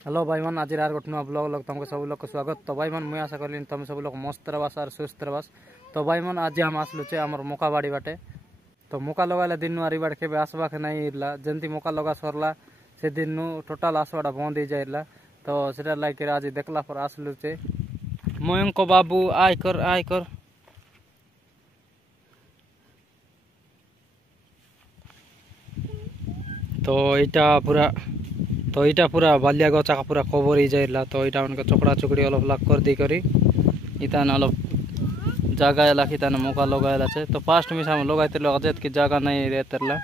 Hello भाई मन आज यार गोटे नुआ ब्लॉग तुमको सब लोग को स्वागत। तो भाई मन मुझे आशा करी तुम सब लोग मस्त रवास और सुस्थ रवास। तो भाई मन आज हम आसलु आमर मका बाड़ी बाटे। तो मका लगाइला दिन आरी बाड़ के आसवा के नहीं जमी मका लगा सरला से दिन टोटाल आसवाटा बंद हो जाइला। तो सेटा लाइक आज देखला पर आसलु मयंक बाबू आय कर तो यहाँ पूरा बालिया गचा का पूरा कवर हो जाइला। तो यहाँ उनके चकड़ा चुकड़ी अलग लाग कर दी करी इतान अलग जगह लाखी ताने मौका लगाला छे। तो फास्ट मिसा हम लगाइते अजेत की जगह नहीं रहतेला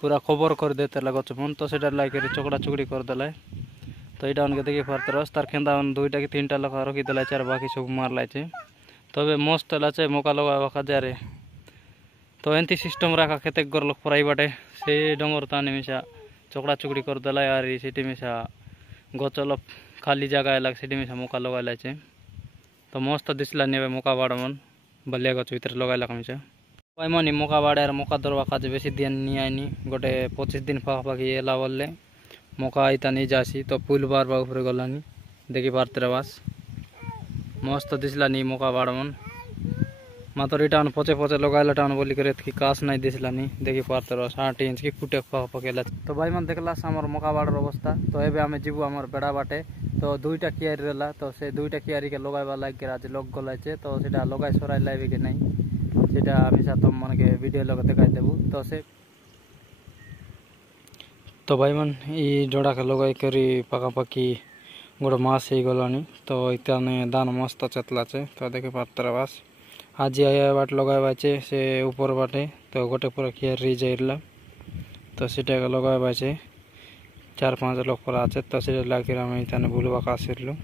पूरा कवर कर देते गच फोन। तो सेटा लाई करी चकड़ा चुकड़ी कर देला। तो यहाँ उनके देखी पारते रस तार खेदा दुईटा कि तीनटा लगा रखी देला चार बाकी सब मार लाइचे। तबे मस्त लाचे मौका लगा खाजारे। तो एंती सिस्टम रखा खेते कर लोग पराई बाटे से डोंगर ताने मिसा चकड़ा चुकड़ी कर देला यार सीटी मिसा गच अलग खाली जगह अलग सीटी मिसा मौका लगाइला छे। तो मस्त दिसला नेबे मौका बाड़ मन बलिया गच भीतर लगाइला मिसा भाई मनी मौका बाड़े और मौका दरवा काजे बेसी दिन नहीं आईनी गोटे 25 दिन पाखापाखि एला बोलले मौका इता नहीं जासी। तो पुल बार बार ऊपर गलानी देखी पारते रवास मस्त दिसला नहीं मौका बाड़ मन मात्र इटान पचे पचे लगाइला टाउन बोली करे कि काश नहीं दिसला नहीं देखी पारते रह 8 इंच की फुटे पकेला। तो भाई मन देखला आमर मका बाड़र अवस्था। तो एबे आमे जीवु आमर बेड़ा बाटे। तो दुईटा कियारी रहला तो से दुईटा कियारी के लगाइबा लाग के आज लग गलाइछे। तो सेटा लगाइ सराइ लाइबे कि नहीं सेटा हमेशा तुम मन के वीडियो लगे देखाइ देबु। तो से तो भाई मन ई जोड़ा के लगाइ करी पाखापाखि गोटे मास हो गलानी। तो इताने दान मस्त चतला छे। तो देखे पारते रवास आज आया बाट लगाइबा छे से ऊपर बाटे। तो गोटे पूरा कियारी जाइला तो सेटा लगाइबा छे 4-5 लोग पर आछे। तो सेटा लागे आमे इताने बुलवा का आसिरलु।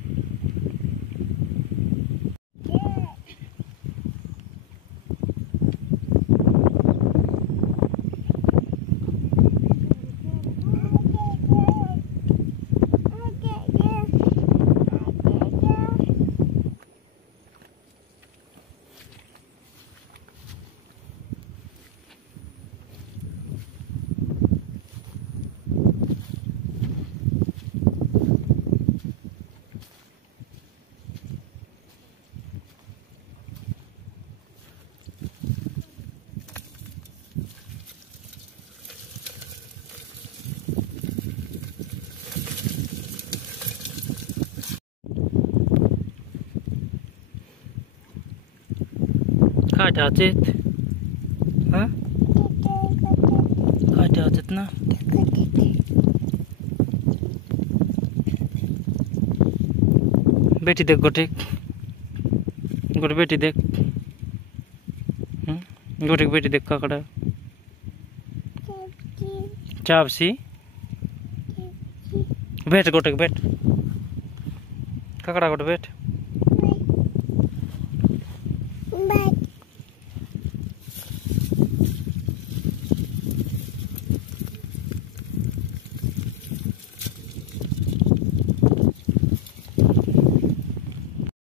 Kada ajet, ha? Kada ajet na? बेटी देख गोटे गोटे बेटी देख गोटे बेटी देख काकड़ा चापसी बैठ गोटे बैठ काकड़ा गोटे बैठ